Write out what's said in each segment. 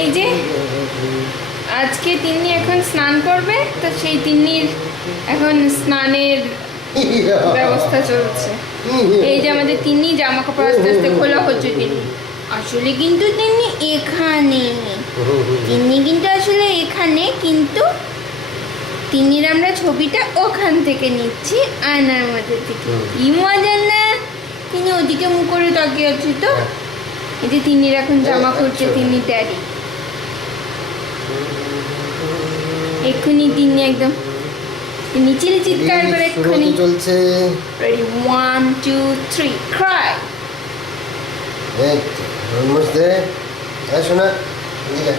এই যে আজকে তিন্নি এখন স্নান করবে, তো সেই তিন্নির এখন স্নানের ব্যবস্থা চলছে। এই যে আমাদের তিন্নি জামা কাপড় আস্তে আস্তে খোলা হচ্ছে। তিন্নি আসলে কিন্তু তিন্নি এখানে, তিন্নি কিন্তু আসলে এখানে, কিন্তু তিন্নির আমরা ছবিটা ওখান থেকে নিচ্ছি আয়নার মধ্যে থেকে। কি মজা না! তিনি ওদিকে মুখ করে তাকিয়ে আছে। তো এই যে তিন্নির এখন জামা খুলছে, তিন্নি ড্যাডি। এক্ষুনি তিন্নি একদম নিচে চিৎকার করে এক্ষুনি চলছে। Ready 1 2 3 Cry. এই অলমোস্ট দেয়ার। এই শোনা, এদিকে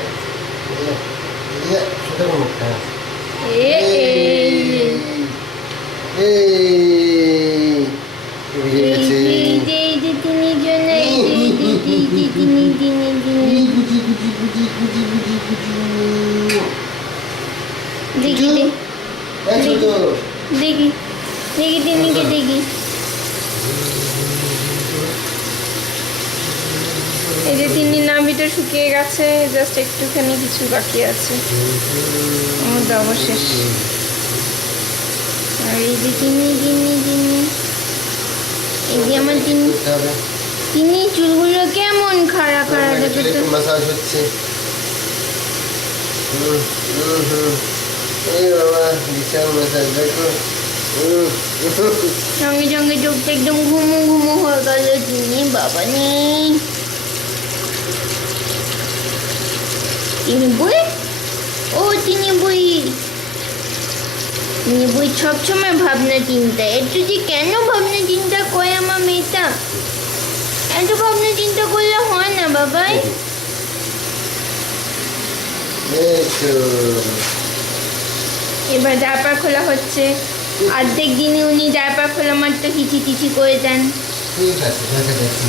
এদিকে এদিকে ছোট মুখটা। এই যে তিন্নির জন্য দেখি দেখি দেখি তিন্নিকে দেখি। এই যে তিন্নির নাভিটা শুকিয়ে গেছে, জাস্ট একটুখানি কিছু বাকি আছে, দেওয়া শেষ। আর এই যে তিন্নি তিন্নি তিন্নি, এই যে আমার তিন্নি তিন্নি চুলগুলো কেমন খাড়া খাড়া দেখো তো। মাসাজ হচ্ছে। এই বাবা বিশাল মাসাজ দেখো। সঙ্গে সঙ্গে চোখটা একদম ঘুমো ঘুমো হয়ে গেল। তিন্নি বাবা নেই। তিনি বই, ও তিনি বই, তিনি বই সবসময় ভাবনা চিন্তা। একটু যে কেন ভাবনা চিন্তা করে আমার মেয়েটা, এত ভাবনা চিন্তা করলে হয় না বাবাই। এবার ডায়পার খোলা হচ্ছে। অর্ধেক দিনে উনি ডায়পার খোলা মাত্র হিচি টিচি করে দেন। ঠিক আছে, দেখা যাচ্ছে।